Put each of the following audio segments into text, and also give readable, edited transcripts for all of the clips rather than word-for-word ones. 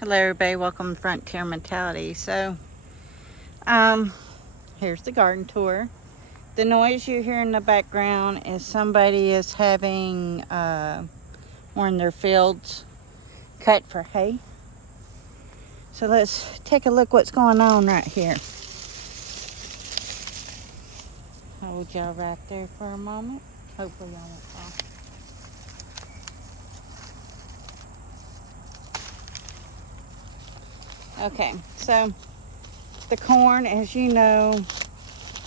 Hello everybody, welcome to Frontier Mentality. Here's the garden tour. The noise you hear in the background is somebody is having one of their fields cut for hay. So let's take a look what's going on right here. Hold y'all right there for a moment. Hopefully y'all won't fall. Okay, so the corn, as you know,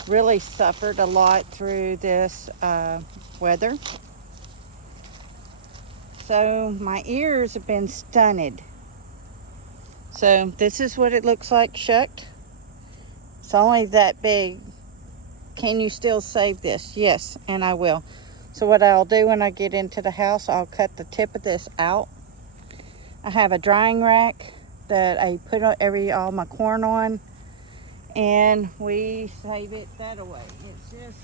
really suffered a lot through this weather. So my ears have been stunted. So this is what it looks like shucked. It's only that big. Can you still save this? Yes, and I will. So what I'll do when I get into the house, I'll cut the tip of this out. I have a drying rack that I put all my corn on, and we save it that way. It's just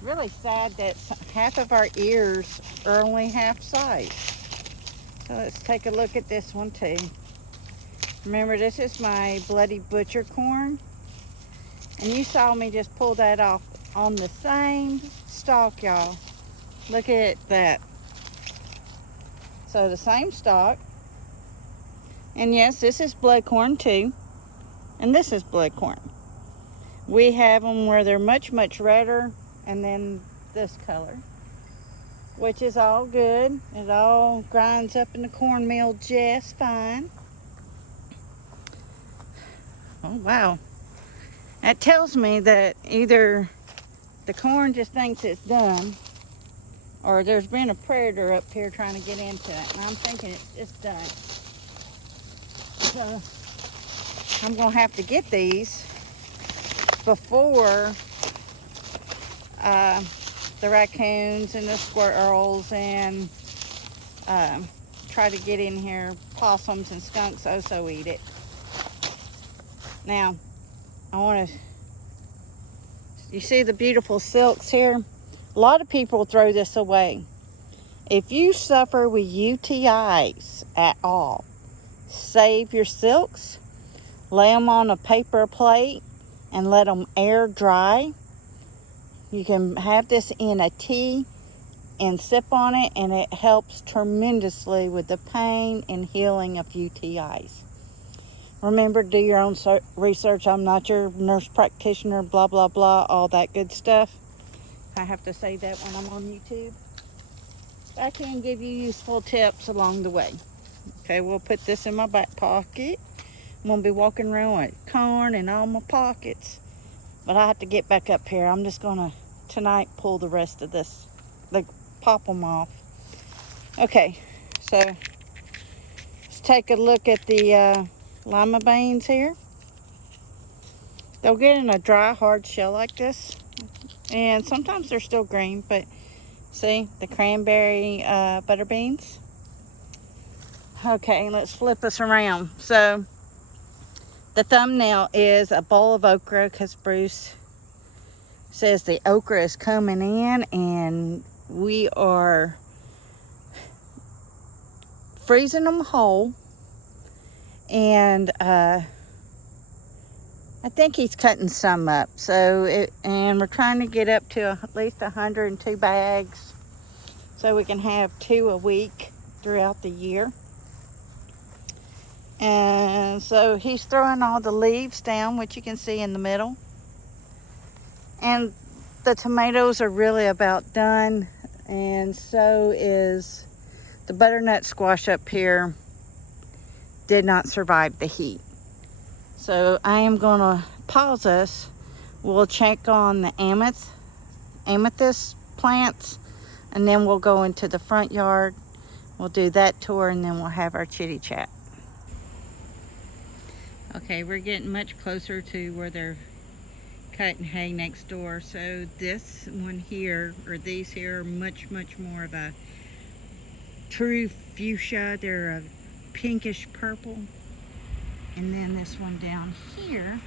really sad that half of our ears are only half size. So let's take a look at this one too. Remember, this is my bloody butcher corn. And you saw me just pull that off on the same stalk, y'all. Look at that. So the same stalk. And yes, this is blood corn too. And this is blood corn. We have them where they're much, much redder. And then this color, which is all good. It all grinds up in the cornmeal just fine. Oh, wow. That tells me that either the corn just thinks it's done, or there's been a predator up here trying to get into it. And I'm thinking it's done. So I'm going to have to get these before the raccoons and the squirrels and try to get in here. Possums and skunks also eat it. Now, you see the beautiful silks here? A lot of people throw this away. If you suffer with UTIs at all, save your silks, lay them on a paper plate, and let them air dry. You can have this in a tea and sip on it, and it helps tremendously with the pain and healing of UTIs. Remember, do your own research. I'm not your nurse practitioner, blah, blah, blah, all that good stuff. I have to say that when I'm on YouTube. I can give you useful tips along the way. Okay, we'll put this in my back pocket. I'm going to be walking around with corn in all my pockets. But I have to get back up here. I'm just going to, tonight, pull the rest of this, like, pop them off. Okay, so let's take a look at the lima beans here. They'll get in a dry, hard shell like this. And sometimes they're still green, but see, the cranberry butter beans. Okay, let's flip this around. So, the thumbnail is a bowl of okra because Bruce says the okra is coming in and we are freezing them whole. And I think he's cutting some up. And we're trying to get up to at least 102 bags so we can have 2 a week throughout the year. And so he's throwing all the leaves down, which you can see in the middle. And the tomatoes are really about done. And so is the butternut squash up here. Did not survive the heat. So I am going to pause us. We'll check on the amethyst plants. And then we'll go into the front yard. We'll do that tour and then we'll have our chitty chat. Okay, we're getting much closer to where they're cutting hay next door. So this one here, or these here, are much, much more of a true fuchsia. They're a pinkish purple. And then this one down here,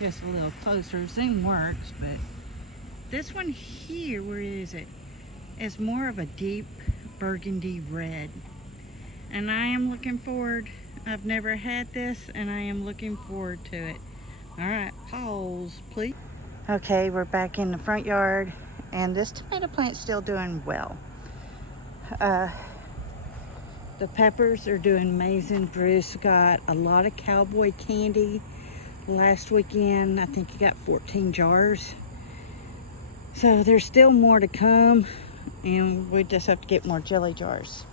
just a little closer. Zoom works, but this one here, where is it? is more of a deep burgundy red. And I am looking forward. I've never had this, and I am looking forward to it. All right, pause, please. Okay, we're back in the front yard, and this tomato plant's still doing well. The peppers are doing amazing. Bruce got a lot of cowboy candy last weekend. I think he got 14 jars. So there's still more to come, and we just have to get more jelly jars.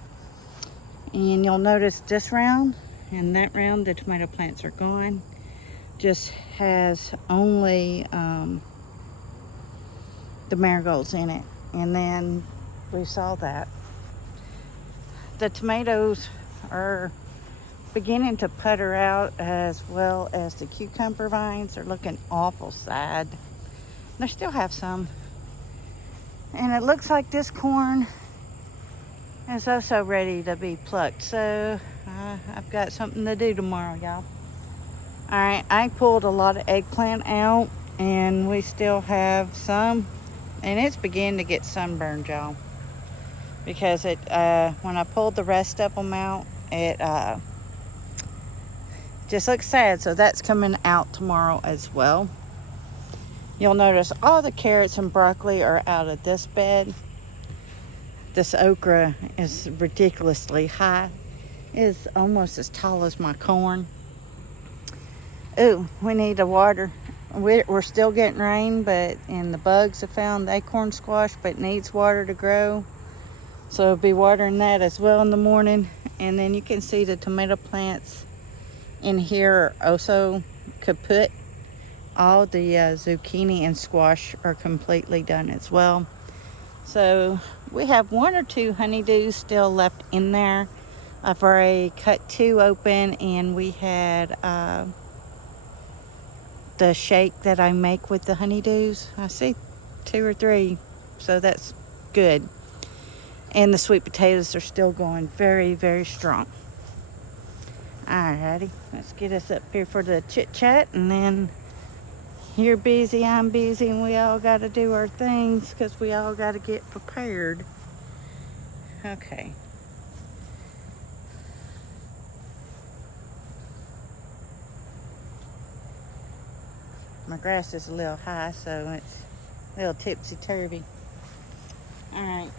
And you'll notice this round and that round, the tomato plants are gone. Just has only the marigolds in it. And then we saw that. The tomatoes are beginning to putter out, as well as the cucumber vines are looking awful sad. They still have some. And it looks like this corn is also ready to be plucked. So I've got something to do tomorrow, y'all. All right, I pulled a lot of eggplant out, and we still have some, and it's beginning to get sunburned, y'all. Because it when I pulled the rest of them out, it just looks sad. So that's coming out tomorrow as well. You'll notice all the carrots and broccoli are out of this bed. This okra is ridiculously high. It's almost as tall as my corn. Ooh, we need to water. We're still getting rain, and the bugs have found the acorn squash, but it needs water to grow. So I'll be watering that as well in the morning. And then you can see the tomato plants in here are also kaput. All the zucchini and squash are completely done as well. So we have 1 or 2 honeydews still left in there. I've already cut 2 open, and we had the shake that I make with the honeydews. I see 2 or 3, so that's good. And the sweet potatoes are still going very, very strong. Alrighty, let's get us up here for the chit chat, and then you're busy, I'm busy, and we all got to do our things because we all got to get prepared. Okay. My grass is a little high, so it's a little tipsy-turvy. All right.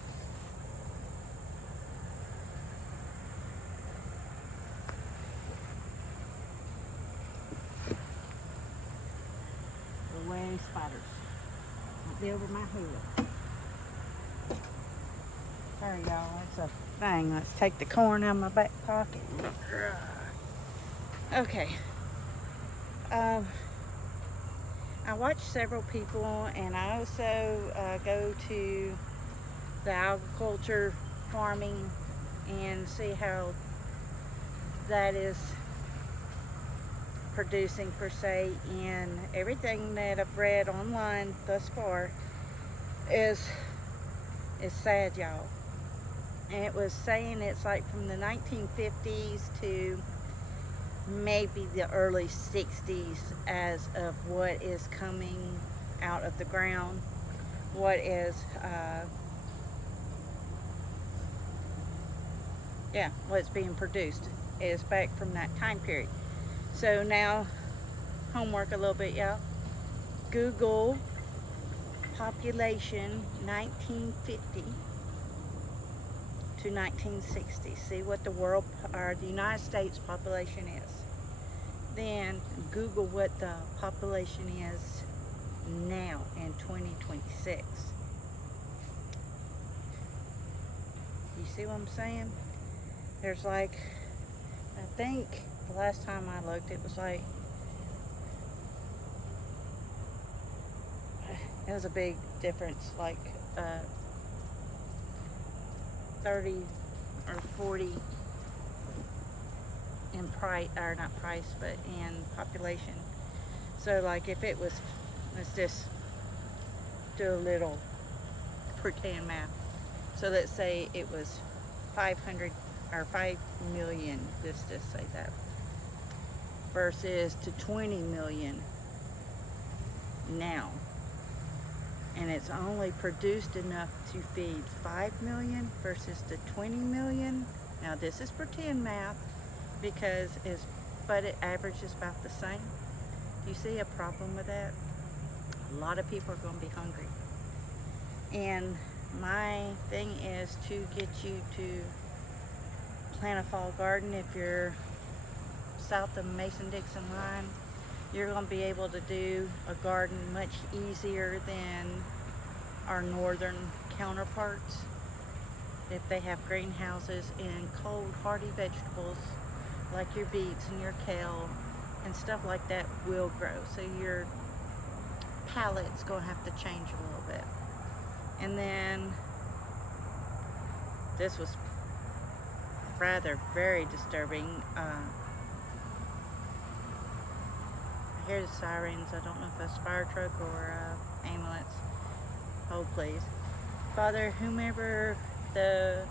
Away spiders. Might be over my head. Sorry, y'all. That's a thing. Let's take the corn out of my back pocket. Okay. I watch several people, and I also go to the agriculture farming and see how that is producing per se. And everything that I've read online thus far is sad, y'all. And it was saying it's like from the 1950s to maybe the early 60s as of what is coming out of the ground, what is what's being produced is back from that time period. So now, homework a little bit, y'all. Google population 1950 to 1960. See what the world or the United States population is. Then Google what the population is now in 2026. You see what I'm saying? There's like, I think the last time I looked, it was like, it was a big difference, like 30 or 40 in price, or not price, but in population. So like if it was, let's just do a little pretend math. So let's say it was 500 or 5 million, let's just say that, versus to 20 million now. and it's only produced enough to feed 5 million versus the 20 million. Now this is pretend math because but it averages about the same. Do you see a problem with that? A lot of people are going to be hungry. And my thing is to get you to plant a fall garden. If you're south of Mason-Dixon line, you're going to be able to do a garden much easier than our northern counterparts. If they have greenhouses, and cold hardy vegetables like your beets and your kale and stuff like that will grow. So your palette's going to have to change a little bit. And then this was rather very disturbing. I hear the sirens. I don't know if that's a fire truck or ambulance. Hold please. Father, whomever the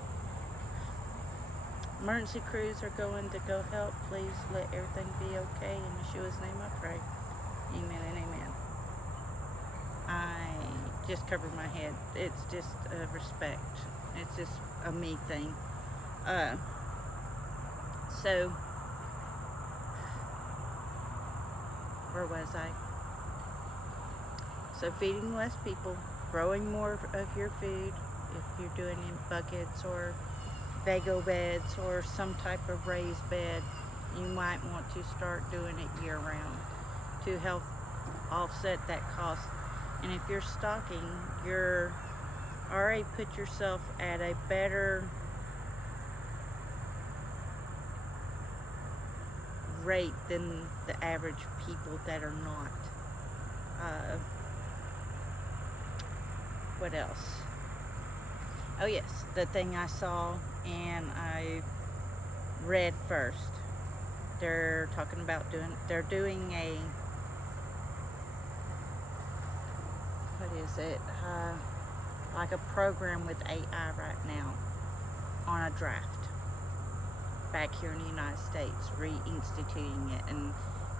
emergency crews are going to go help, please let everything be okay. In Yeshua's name I pray. Amen and amen. I just covered my head. It's just a respect. It's just a me thing. So, where was I? So feeding less people, growing more of your food, if you're doing it in buckets or Vago beds or some type of raised bed, you might want to start doing it year round to help offset that cost. And if you're stocking, you're already put yourself at a better rate than the average people that are not. What else? Oh yes, the thing I saw and I read first. They're talking about they're doing a, what is it? Like a program with AI right now on a draft back here in the United States, reinstituting it and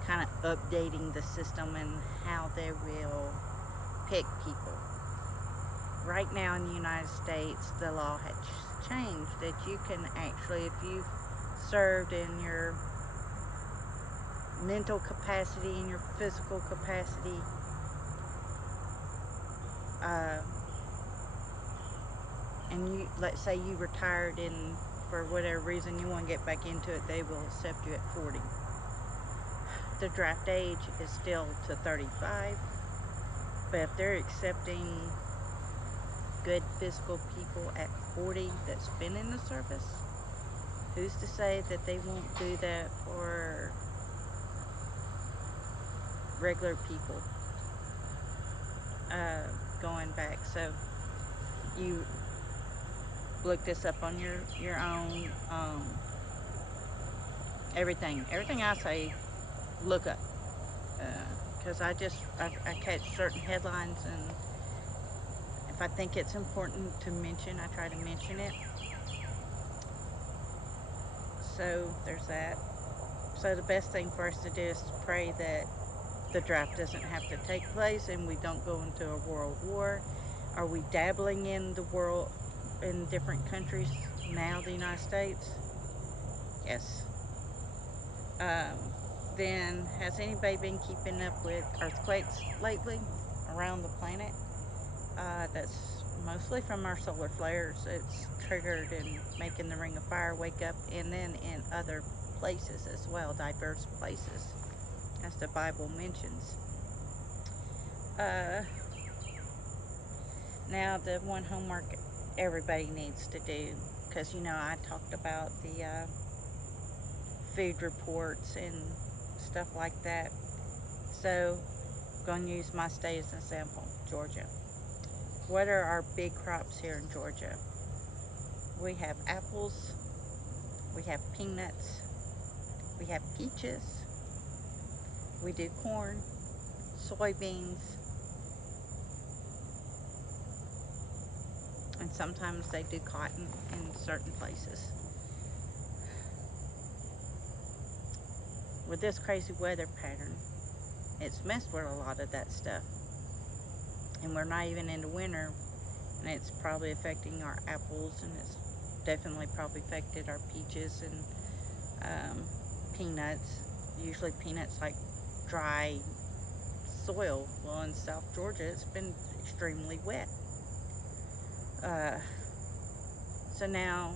kind of updating the system and how they will pick people. Right now in the United States, the law has changed that you can actually, if you've served in your mental capacity and your physical capacity, and you, let's say you retired and for whatever reason you want to get back into it, they will accept you at 40. The draft age is still to 35, but if they're accepting good physical people at 40 that's been in the service, who's to say that they won't do that for regular people going back? So you look this up on your own. Everything I say, look up, because I catch certain headlines, and if I think it's important to mention, I try to mention it. So there's that. So the best thing for us to do is to pray that the draft doesn't have to take place and we don't go into a world war. Are we dabbling in the world in different countries now, the United States? Yes. Then has anybody been keeping up with earthquakes lately around the planet? That's mostly from our solar flares. It's triggered and making the ring of fire wake up, and then in other places as well, diverse places, as the Bible mentions. Now the one homework everybody needs to do, because I talked about the food reports and stuff like that. So I'm going to use my state as an example, Georgia. What are our big crops here in Georgia? We have apples, we have peanuts, we have peaches, we do corn, soybeans, and sometimes they do cotton in certain places. With this crazy weather pattern, it's messed with a lot of that stuff. and we're not even into winter, and it's probably affecting our apples, and it's definitely probably affected our peaches and peanuts. Usually peanuts like dry soil. Well, in South Georgia, it's been extremely wet. So now,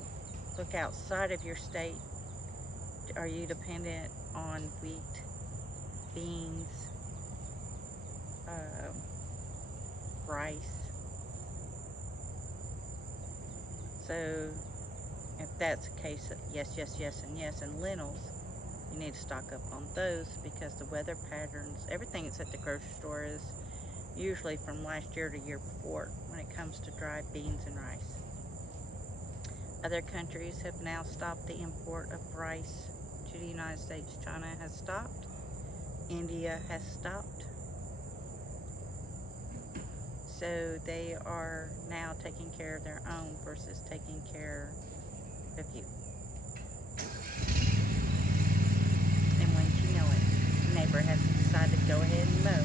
look outside of your state. Are you dependent on wheat, beans, rice? So if that's the case, yes, yes, yes, and yes, and lentils, you need to stock up on those because the weather patterns, everything that's at the grocery store is usually from last year to year before when it comes to dried beans and rice. Other countries have now stopped the import of rice to the United States. China has stopped. India has stopped. So they are now taking care of their own versus taking care of you. And once you know it, the neighbor has to decide to go ahead and mow.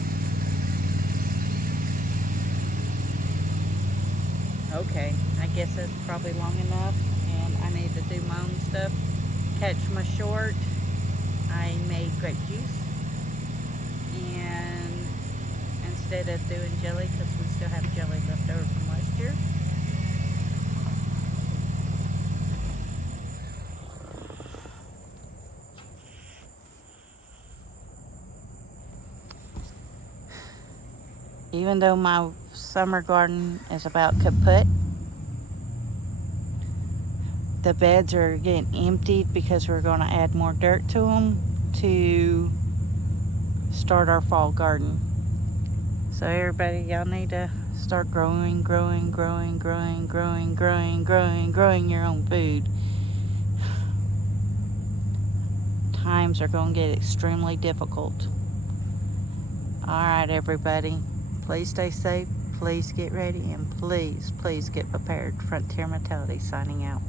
Okay, I guess that's probably long enough, and I need to do my own stuff. Catch my short. I made grape juice, and instead of doing jelly, because we still have jelly left over from last year, even though my summer garden is about kaput, the beds are getting emptied because we're going to add more dirt to them to start our fall garden. So everybody, y'all need to start growing your own food. Times are going to get extremely difficult. Alright, everybody, please stay safe, please get ready, and please get prepared. Frontier Mentality signing out.